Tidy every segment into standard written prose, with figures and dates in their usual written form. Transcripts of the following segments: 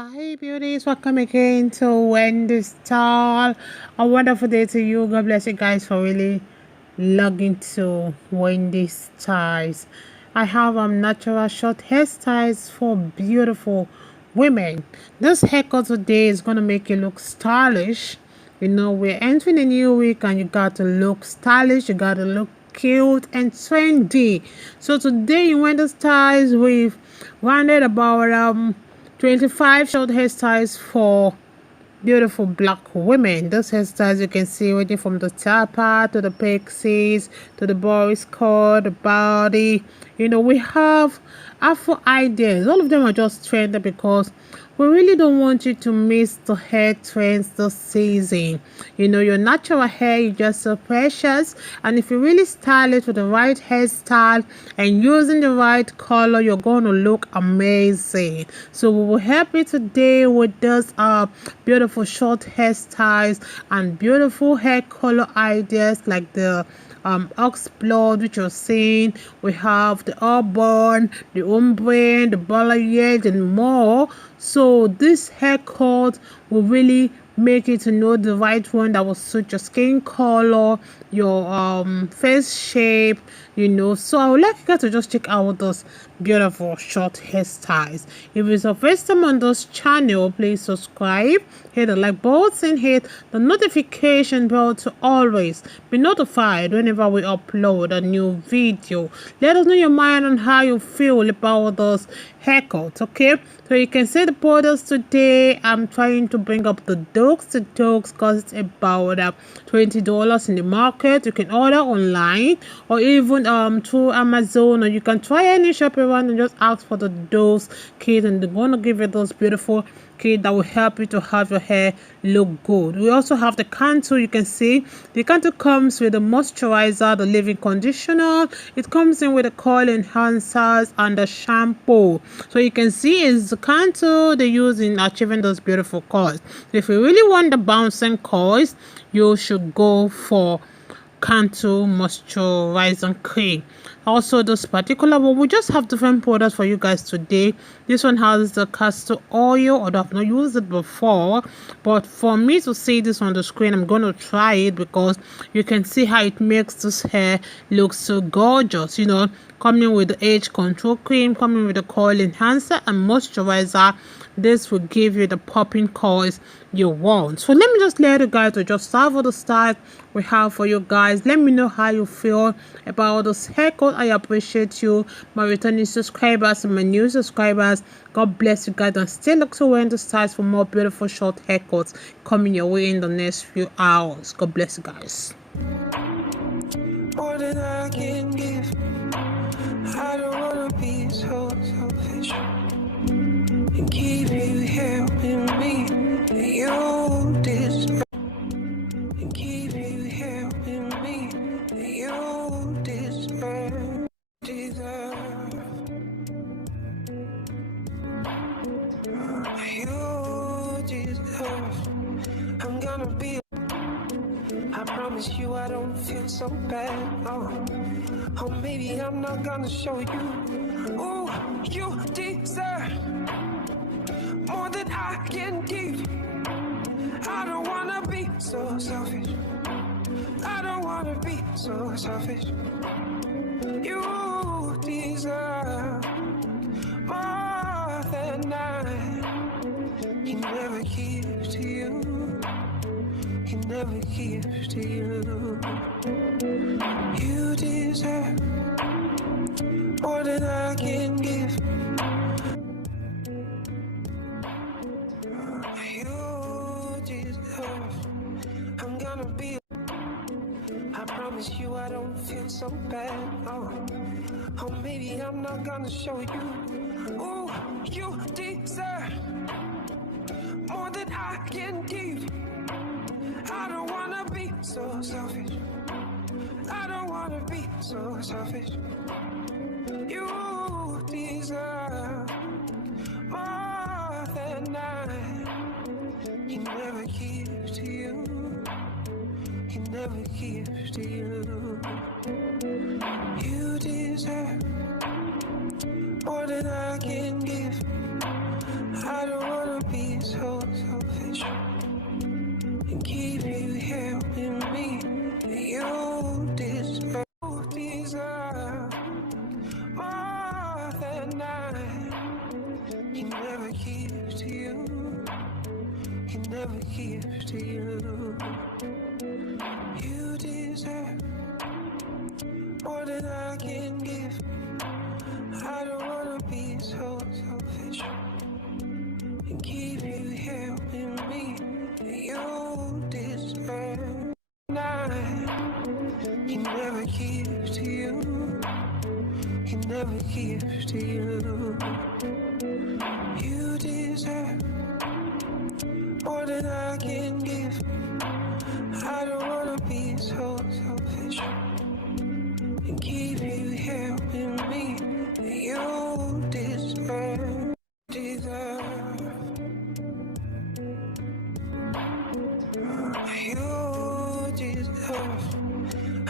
Hi beauties, welcome again to Wendy's style. A wonderful day to you. God bless you guys for really logging to Wendy's styles. I have natural short hairstyles for beautiful women. This haircut today is gonna make you look stylish. You know, we're entering a new week and you got to look stylish, you got to look cute and trendy. So today in Wendy's styles we've rounded about 25 short hairstyles for beautiful black women. Those hairstyles you can see ranging from the tapper to the pixies to the boys cut, the body. You know, we have Afro ideas. All of them are just trendy because we really don't want you to miss the hair trends this season. You know, your natural hair is just so precious, and if you really style it with the right hairstyle and using the right color, you're going to look amazing. So we will help you today with this beautiful short hairstyles and beautiful hair color ideas like the ox blood, which you're seeing. We have the auburn, the ombre, the balayage, and more. So this haircut will really make you to know the right one that will suit your skin color, your face shape, you know. So I would like you guys to just check out those beautiful short hairstyles. If it's your first time on this channel, please subscribe, hit the like button, hit the notification bell to always be notified whenever we upload a new video. Let us know your mind on how you feel about those haircuts, okay? So you can see the products today. I'm trying to bring up the Dukes. The Dukes cost about $20 in the market. You can order online or even through Amazon, or you can try any shop around and just ask for the Dukes kit, and they're going to give you those beautiful kit that will help you to have your hair look good. We also have the Cantu. You can see the Cantu comes with the moisturizer, the leave-in conditioner. It comes in with the coil enhancers and the shampoo. So you can see it's the Cantu they use in achieving those beautiful curls. So if you really want the bouncing curls, you should go for Cantu moisturizing cream. Also, this particular one, we just have different products for you guys today. This one has the castor oil, although I've not used it before, but for me to see this on the screen, I'm going to try it because you can see how it makes this hair look so gorgeous. You know, coming with the age control cream, coming with the coil enhancer and moisturizer. This will give you the popping curls you want. So let me just let you guys to just sample the style we have for you guys. Let me know how you feel about this haircut. I appreciate you, my returning subscribers and my new subscribers. God bless you guys, and still look to wearing the styles for more beautiful short haircuts coming your way in the next few hours. God bless you guys. More than I can give. I don't wanna be so selfish and keep you helping me. You deserve and keep you helping me. You deserve. You deserve. I'm gonna be. I promise you I don't feel so bad. Oh, maybe I'm not gonna show you. Oh, you deserve more than I can give. I don't wanna be so selfish. I don't wanna be so selfish. You deserve more than I can never give to you. Can never give to you. You deserve more than I can give. You deserve. I'm gonna be. I promise you I don't feel so bad. Oh, maybe I'm not gonna show you. Oh, you deserve more than I can give. I don't wanna be so selfish. I don't wanna be so selfish. You deserve more than I can never give to you. Can never give to you. You deserve more than I can give. I don't wanna be give to you. He never gives to you. You deserve more than I can give. I don't wanna be so selfish and keep you here with me. You deserve. He never gives to you. He never gives to you. You deserve more than I can give. I don't wanna be so selfish and keep you here with me. You deserve, deserve. You deserve.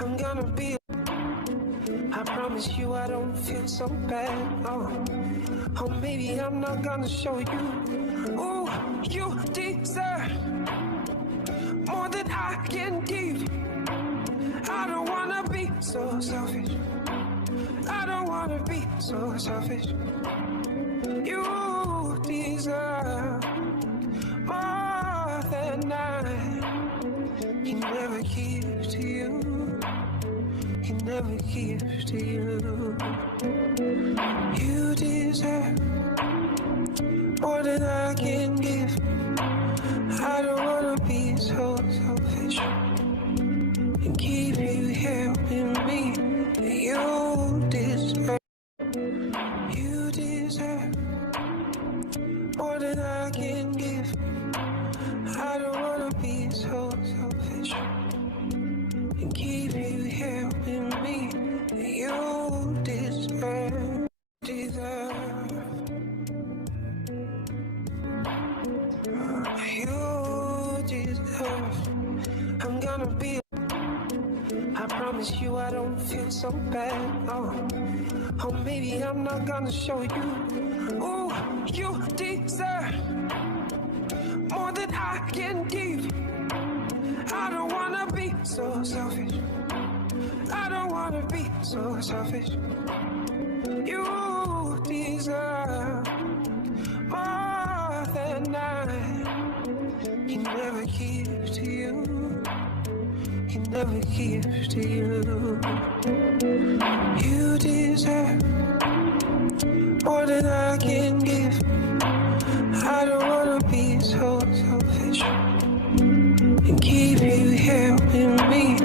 I'm gonna be. I promise you I don't feel so bad. Oh, maybe I'm not gonna show you. Ooh, you deserve more than I can give. I don't wanna be so selfish. I don't wanna be so selfish. You deserve more than I. He never gives to you. He never gives to you. You deserve more than I can give. I don't wanna be so selfish and keep you here with me. You deserve. You deserve more than I can give. I don't wanna be so selfish and keep you here with me. You deserve, deserve. You deserve. I'm gonna be. I promise you I don't feel so bad. Oh, maybe I'm not gonna show you. Ooh, you deserve more than I can give. I don't wanna be so selfish. I don't wanna be so selfish. You deserve more than I. He never gives to you. He never gives to you. You deserve more than I can give. I don't wanna be so selfish and keep you here with me.